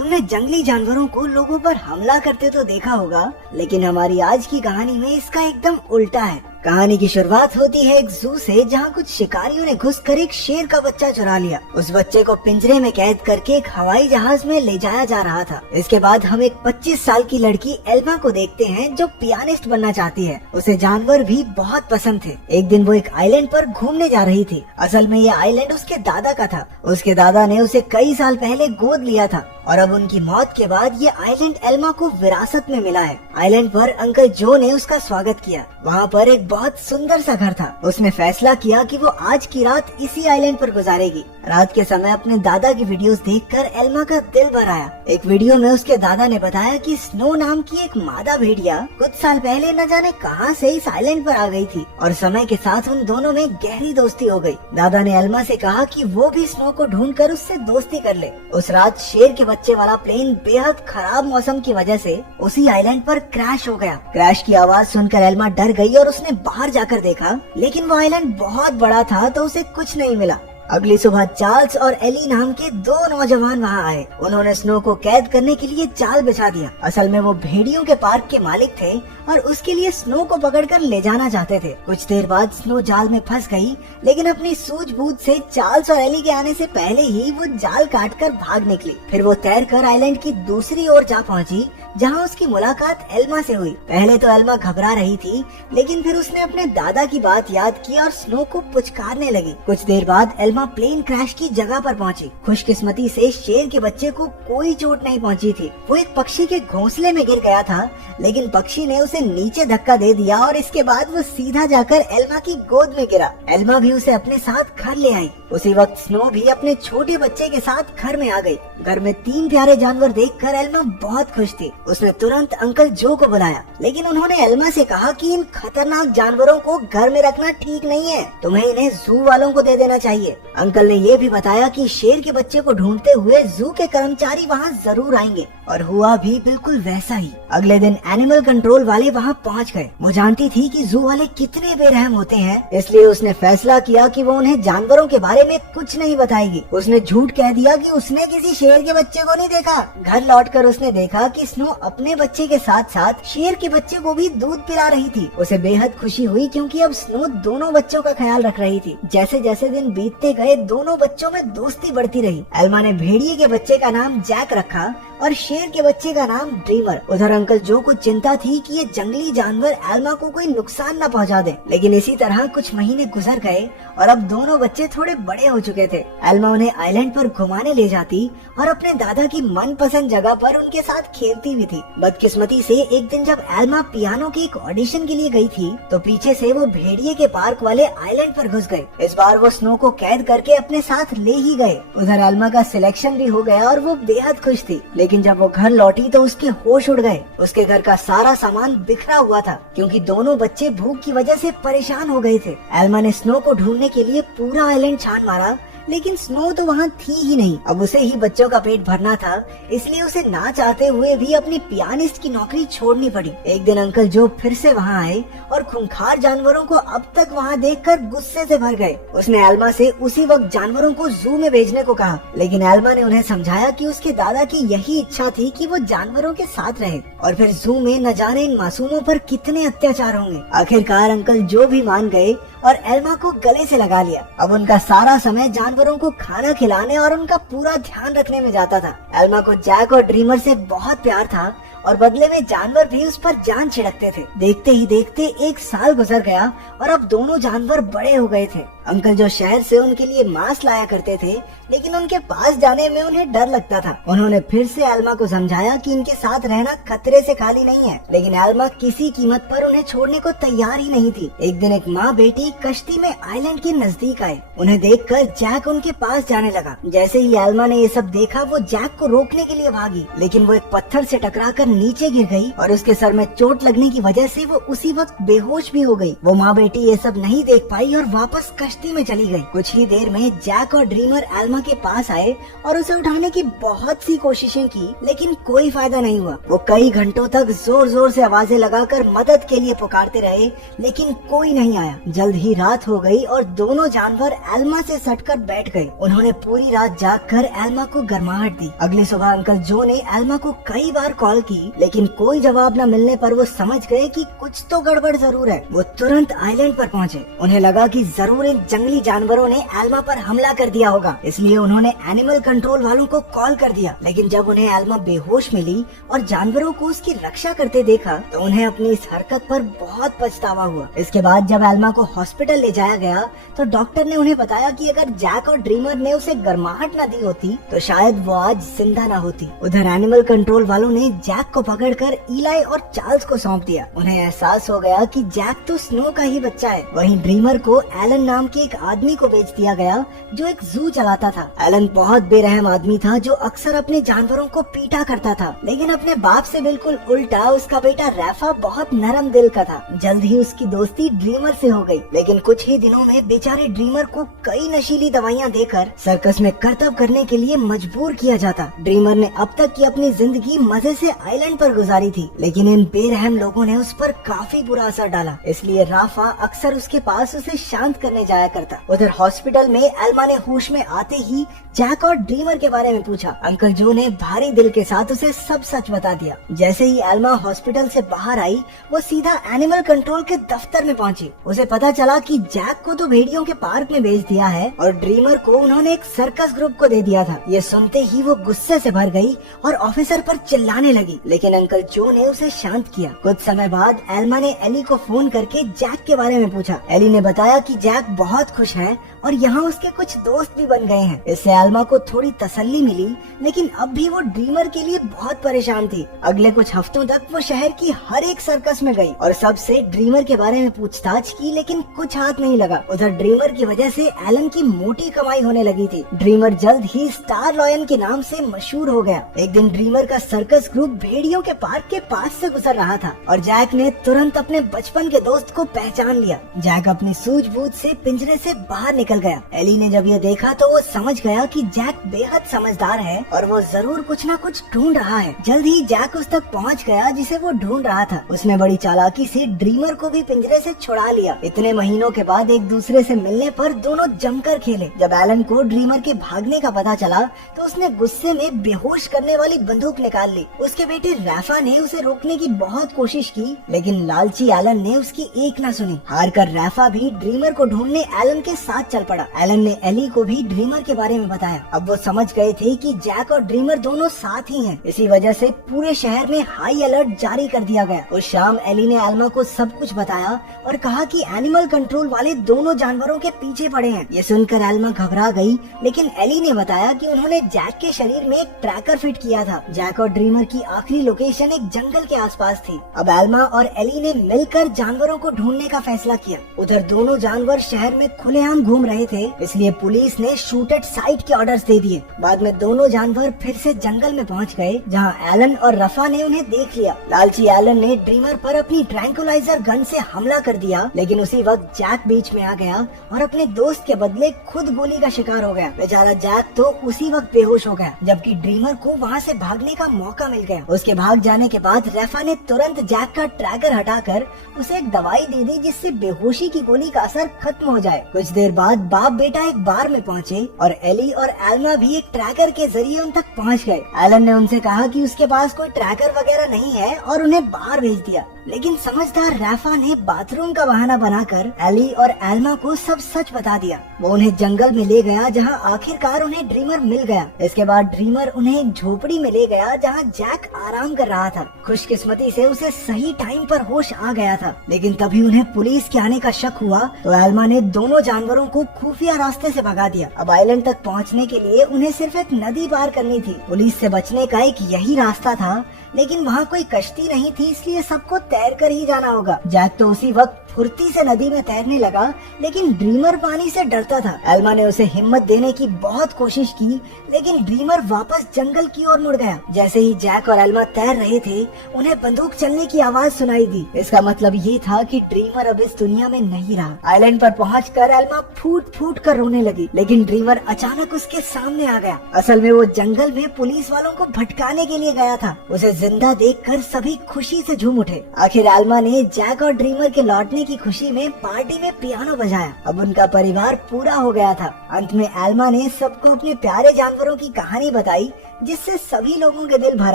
तुमने जंगली जानवरों को लोगों पर हमला करते तो देखा होगा, लेकिन हमारी आज की कहानी में इसका एकदम उल्टा है। कहानी की शुरुआत होती है एक जू से, जहाँ कुछ शिकारियों ने घुसकर एक शेर का बच्चा चुरा लिया। उस बच्चे को पिंजरे में कैद करके एक हवाई जहाज में ले जाया जा रहा था। इसके बाद हम एक 25 साल की लड़की एल्मा को देखते हैं, जो पियानिस्ट बनना चाहती है। उसे जानवर भी बहुत पसंद थे। एक दिन वो एक आइलैंड पर घूमने जा रही थी। असल में ये आइलैंड उसके दादा का था। उसके दादा ने उसे कई साल पहले गोद लिया था और अब उनकी मौत के बाद ये आइलैंड एल्मा को विरासत में मिला है। आइलैंड पर अंकल जो ने उसका स्वागत किया। वहाँ पर एक बहुत सुंदर सा घर था। उसने फैसला किया कि वो आज की रात इसी आइलैंड पर गुजारेगी। रात के समय अपने दादा की वीडियोस देखकर एल्मा का दिल भर आया। एक वीडियो में उसके दादा ने बताया कि स्नो नाम की एक मादा भेड़िया कुछ साल पहले न जाने कहां से इस आइलैंड पर आ गई थी और समय के साथ उन दोनों में गहरी दोस्ती हो गई। दादा ने एल्मा से कहा कि वो भी स्नो को ढूंढकर उससे दोस्ती कर ले। उस रात शेर के बच्चे वाला प्लेन बेहद खराब मौसम की वजह से उसी आइलैंड पर क्रैश हो गया। क्रैश की आवाज सुनकर एल्मा डर गई और उसने बाहर जाकर देखा, लेकिन वो आइलैंड बहुत बड़ा था तो उसे कुछ नहीं मिला। अगली सुबह चार्ल्स और एली नाम के दो नौजवान वहाँ आए। उन्होंने स्नो को कैद करने के लिए जाल बिछा दिया। असल में वो भेड़ियों के पार्क के मालिक थे और उसके लिए स्नो को पकड़कर ले जाना चाहते थे। कुछ देर बाद स्नो जाल में फंस गई, लेकिन अपनी सूझबूझ से चार्ल्स और एली के आने से पहले ही वो जाल काटकर भाग निकली। फिर वो तैरकर आइलैंड की दूसरी ओर जा पहुंची, जहां उसकी मुलाकात एल्मा से हुई। पहले तो एल्मा घबरा रही थी, लेकिन फिर उसने अपने दादा की बात याद की और स्नो को पुचकारने लगी। कुछ देर बाद एल्मा प्लेन क्रैश की जगह पर पहुंची। खुशकिस्मती से शेर के बच्चे को कोई चोट नहीं पहुंची थी। वो एक पक्षी के घोंसले में गिर गया था, लेकिन पक्षी ने उसे नीचे धक्का दे दिया और इसके बाद वो सीधा जाकर एल्मा की गोद में गिरा। एल्मा भी उसे अपने साथ घर ले आई। उसी वक्त स्नो भी अपने छोटे बच्चे के साथ घर में आ गई। घर में 3 प्यारे जानवर देखकर एल्मा बहुत खुश थी। उसने तुरंत अंकल जो को बुलाया, लेकिन उन्होंने एल्मा से कहा कि इन खतरनाक जानवरों को घर में रखना ठीक नहीं है, तुम्हें इन्हें जू वालों को दे देना चाहिए। अंकल ने ये भी बताया कि शेर के बच्चे को ढूंढते हुए जू के कर्मचारी वहाँ जरूर आएंगे, और हुआ भी बिल्कुल वैसा ही। अगले दिन एनिमल कंट्रोल वाले वहाँ पहुँच गए। वो जानती थी कि जू वाले कितने बेरहम होते हैं, इसलिए उसने फैसला किया कि वो उन्हें जानवरों के बारे में कुछ नहीं बताएगी। उसने झूठ कह दिया कि उसने किसी शेर के बच्चे को नहीं देखा। घर लौटकर उसने देखा कि स्नो अपने बच्चे के साथ साथ शेर के बच्चे को भी दूध पिला रही थी। उसे बेहद खुशी हुई, क्योंकि अब स्नो दोनों बच्चों का ख्याल रख रही थी। जैसे जैसे दिन बीतते गए, दोनों बच्चों में दोस्ती बढ़ती रही। एल्मा ने भेड़िए के बच्चे का नाम जैक रखा और शेर के बच्चे का नाम ड्रीमर। उधर अंकल जो को चिंता थी कि ये जंगली जानवर एल्मा को कोई नुकसान न पहुंचा दे, लेकिन इसी तरह कुछ महीने गुजर गए और अब दोनों बच्चे थोड़े बड़े हो चुके थे। एल्मा उन्हें आइलैंड पर घुमाने ले जाती और अपने दादा की मनपसंद जगह पर उनके साथ खेलती भी थी। बदकिस्मती से एक दिन जब एल्मा पियानो की एक ऑडिशन के लिए गई थी, तो पीछे से वो भेड़िए के पार्क वाले आइलैंड पर घुस गए। इस बार वो स्नो को कैद करके अपने साथ ले ही गए। उधर एल्मा का सिलेक्शन भी हो गया और वो बेहद खुश थी, लेकिन जब वो घर लौटी तो उसके होश उड़ गए। उसके घर का सारा सामान बिखरा हुआ था, क्योंकि दोनों बच्चे भूख की वजह से परेशान हो गए थे। एल्मा ने स्नो को ढूंढने के लिए पूरा आइलैंड छान मारा, लेकिन स्नो तो वहाँ थी ही नहीं। अब उसे ही बच्चों का पेट भरना था, इसलिए उसे ना चाहते हुए भी अपनी पियानिस्ट की नौकरी छोड़नी पड़ी। एक दिन अंकल जो फिर से वहाँ आए और खूंखार जानवरों को अब तक वहाँ देखकर गुस्से से भर गए। उसने एल्मा से उसी वक्त जानवरों को जू में भेजने को कहा, लेकिन एल्मा ने उन्हें समझाया कि उसके दादा की यही इच्छा थी कि वो जानवरों के साथ रहे, और फिर जू में न जाने इन मासूमों पर कितने अत्याचार होंगे। आखिरकार अंकल जो भी मान गए और एल्मा को गले से लगा लिया। अब उनका सारा समय जानवरों को खाना खिलाने और उनका पूरा ध्यान रखने में जाता था। एल्मा को जैक और ड्रीमर से बहुत प्यार था और बदले में जानवर भी उस पर जान छिड़कते थे। देखते ही देखते 1 साल गुजर गया और अब दोनों जानवर बड़े हो गए थे। अंकल जो शहर से उनके लिए मांस लाया करते थे, लेकिन उनके पास जाने में उन्हें डर लगता था। उन्होंने फिर से एल्मा को समझाया कि इनके साथ रहना खतरे से खाली नहीं है, लेकिन एल्मा किसी कीमत पर उन्हें छोड़ने को तैयार ही नहीं थी। एक दिन एक माँ बेटी कश्ती में आइलैंड के नजदीक आए। उन्हें देखकर जैक उनके पास जाने लगा। जैसे ही एल्मा ने ये सब देखा, वो जैक को रोकने के लिए भागी, लेकिन वो एक पत्थर से टकराकर नीचे गिर गई और उसके सर में चोट लगने की वजह से वो उसी वक्त बेहोश भी हो गई। वो माँ बेटी ये सब नहीं देख पाई और वापस कश्ती कश्ती में चली गई। कुछ ही देर में जैक और ड्रीमर एल्मा के पास आए और उसे उठाने की बहुत सी कोशिशें की, लेकिन कोई फायदा नहीं हुआ। वो कई घंटों तक जोर जोर से आवाजें लगाकर मदद के लिए पुकारते रहे, लेकिन कोई नहीं आया। जल्द ही रात हो गई और दोनों जानवर एल्मा से सटकर बैठ गए। उन्होंने पूरी रात जागकर एल्मा को गर्माहट दी। अगली सुबह अंकल जो ने एल्मा को कई बार कॉल की, लेकिन कोई जवाब न मिलने पर वो समझ गए कि कुछ तो गड़बड़ जरूर है। वो तुरंत आइलैंड पर पहुँचे। उन्हें लगा कि जरूर इन जंगली जानवरों ने एल्मा पर हमला कर दिया होगा, इसलिए उन्होंने एनिमल कंट्रोल वालों को कॉल कर दिया। लेकिन जब उन्हें एल्मा बेहोश मिली और जानवरों को उसकी रक्षा करते देखा तो उन्हें अपनी इस हरकत पर बहुत पछतावा हुआ। इसके बाद जब एल्मा को हॉस्पिटल ले जाया गया तो डॉक्टर ने उन्हें बताया कि अगर जैक और ड्रीमर ने उसे गर्माहट न दी होती तो शायद वो आज जिंदा न होती। उधर एनिमल कंट्रोल वालों ने जैक को पकड़कर इलाई और चार्ल्स को सौंप दिया। उन्हें एहसास हो गया कि जैक तो स्नो का ही बच्चा है। वहीं ड्रीमर को एलन नाम के एक आदमी को बेच दिया गया जो एक जू चलाता था। एलन बहुत बेरहम आदमी था जो अक्सर अपने जानवरों को पीटा करता था, लेकिन अपने बाप से बिल्कुल उल्टा उसका बेटा रैफा बहुत नरम दिल का था। जल्द ही उसकी दोस्ती ड्रीमर से हो गई, लेकिन कुछ ही दिनों में बेचारे ड्रीमर को कई नशीली दवाइयां देकर सर्कस में करतब करने के लिए मजबूर किया जाता। ड्रीमर ने अब तक की अपनी जिंदगी मजे से आइलैंड पर गुजारी थी, लेकिन इन बेरहम लोगों ने उस पर काफी बुरा असर डाला, इसलिए राफा अक्सर उसके पास उसे शांत करने जाया करता। उधर हॉस्पिटल में एल्मा ने होश में आते ही जैक और ड्रीमर के बारे में पूछा। अंकल जो ने भारी दिल के साथ उसे सब सच बता दिया। जैसे ही एल्मा हॉस्पिटल से बाहर आई वो सीधा एनिमल कंट्रोल के दफ्तर में पहुंची। उसे पता चला कि जैक को तो भेड़ियों के पार्क में भेज दिया है और ड्रीमर को उन्होंने एक सर्कस ग्रुप को दे दिया था। ये सुनते ही वो गुस्से से भर गई और ऑफिसर पर चिल्लाने लगी, लेकिन अंकल जो ने उसे शांत किया। कुछ समय बाद एल्मा ने एली को फोन करके जैक के बारे में पूछा। एली ने बताया कि जैक बहुत खुश है और यहाँ उसके कुछ दोस्त भी बन गए हैं। इससे एल्मा को थोड़ी तसल्ली मिली, लेकिन अब भी वो ड्रीमर के लिए बहुत परेशान थी। अगले कुछ हफ्तों तक वो शहर की हर एक सर्कस में गई और सबसे ड्रीमर के बारे में पूछताछ की, लेकिन कुछ हाथ नहीं लगा। उधर ड्रीमर की वजह से एलन की मोटी कमाई होने लगी थी। ड्रीमर जल्द ही स्टार लॉयन के नाम से मशहूर हो गया। एक दिन ड्रीमर का सर्कस ग्रुप भेड़ियों के पार्क के पास से गुजर रहा था और जैक ने तुरंत अपने बचपन के दोस्त को पहचान लिया। जैक अपनी सूझबूझ से पिंजरे से बाहर निकल गया। एली ने जब ये देखा तो वो समझ गया कि जैक बेहद समझदार है और वो जरूर कुछ न कुछ ढूंढ रहा है। जल्द ही जैक उस तक पहुंच गया जिसे वो ढूंढ रहा था। उसने बड़ी चालाकी से ड्रीमर को भी पिंजरे से छुड़ा लिया। इतने महीनों के बाद एक दूसरे से मिलने पर दोनों जमकर खेले। जब एलन को ड्रीमर के भागने का पता चला तो उसने गुस्से में बेहोश करने वाली बंदूक निकाल ली। उसके बेटे रैफा ने उसे रोकने की बहुत कोशिश की, लेकिन लालची एलन ने उसकी एक न सुनी। हार कर रैफा भी ड्रीमर को ढूंढने एलन के साथ चल पड़ा। एलन ने एली को भी ड्रीमर के बारे में बताया। अब वो समझ गए थे कि जैक और ड्रीमर दोनों साथ ही हैं। इसी वजह से पूरे शहर में हाई अलर्ट जारी कर दिया गया। उस शाम एली ने एल्मा को सब कुछ बताया और कहा कि एनिमल कंट्रोल वाले दोनों जानवरों के पीछे पड़े हैं। ये सुनकर एल्मा घबरा गई, लेकिन एली ने बताया कि उन्होंने जैक के शरीर में एक ट्रैकर फिट किया था। जैक और ड्रीमर की आखिरी लोकेशन एक जंगल के आसपास थी। अब एल्मा और एली ने मिलकर जानवरों को ढूंढने का फैसला किया। उधर दोनों जानवर शहर में खुलेआम घूम रहे थे, इसलिए पुलिस ने शूट एट साइट के ऑर्डर्स दे दिए। बाद में दोनों जानवर फिर से जंगल में पहुंच गए, जहां एलन और रफा ने उन्हें देख लिया। लालची एलन ने ड्रीमर पर अपनी ट्रैंकुलाइजर गन से हमला कर दिया, लेकिन उसी वक्त जैक बीच में आ गया और अपने दोस्त के बदले खुद गोली का शिकार हो गया। बेचारा जैक तो उसी वक्त बेहोश हो गया, जबकि ड्रीमर को वहां से भागने का मौका मिल गया। उसके भाग जाने के बाद रफा ने तुरंत जैक का ट्रैकर हटाकर उसे एक दवाई दे दी, जिससे बेहोशी की गोली का असर खत्म हो जाए। कुछ देर बाद बाप बेटा एक बार में पहुंचे और एली और एल्मा भी एक ट्रैकर के जरिए उन तक पहुंच गए। एलन ने उनसे कहा कि उसके पास कोई ट्रैकर वगैरह नहीं है और उन्हें बाहर भेज दिया, लेकिन समझदार रैफा ने बाथरूम का बहाना बनाकर एली और एल्मा को सब सच बता दिया। वो उन्हें जंगल में ले गया, जहां आखिरकार उन्हें ड्रीमर मिल गया। इसके बाद ड्रीमर उन्हें एक झोपड़ी में ले गया, जहां जैक आराम कर रहा था। खुशकिस्मती से उसे सही टाइम पर होश आ गया था, लेकिन तभी उन्हें पुलिस के आने का शक हुआ तो एल्मा ने दोनों जानवरों को खुफिया रास्ते से भगा दिया। अब आइलैंड तक पहुंचने के लिए उन्हें सिर्फ एक नदी पार करनी थी। पुलिस से बचने का एक यही रास्ता था, लेकिन वहाँ कोई कश्ती नहीं थी, इसलिए सबको तैर कर ही जाना होगा। जैक तो उसी वक्त फुर्ती से नदी में तैरने लगा, लेकिन ड्रीमर पानी से डरता था। एल्मा ने उसे हिम्मत देने की बहुत कोशिश की, लेकिन ड्रीमर वापस जंगल की ओर मुड़ गया। जैसे ही जैक और एल्मा तैर रहे थे, उन्हें बंदूक चलने की आवाज सुनाई दी। इसका मतलब ये था कि ड्रीमर अब इस दुनिया में नहीं रहा। आइलैंड पर पहुंचकर एल्मा फूट फूट कर रोने लगी, लेकिन ड्रीमर अचानक उसके सामने आ गया। असल में वो जंगल में पुलिस वालों को भटकाने के लिए गया था। उसे जिंदा देखकर सभी खुशी से झूम उठे। आखिर एल्मा ने जैक और ड्रीमर के लौटने की खुशी में पार्टी में पियानो बजाया। अब उनका परिवार पूरा हो गया था। अंत में एल्मा ने सबको अपने प्यारे जानवरों की कहानी बताई, जिससे सभी लोगों के दिल भर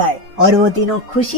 आए और वो तीनों खुशी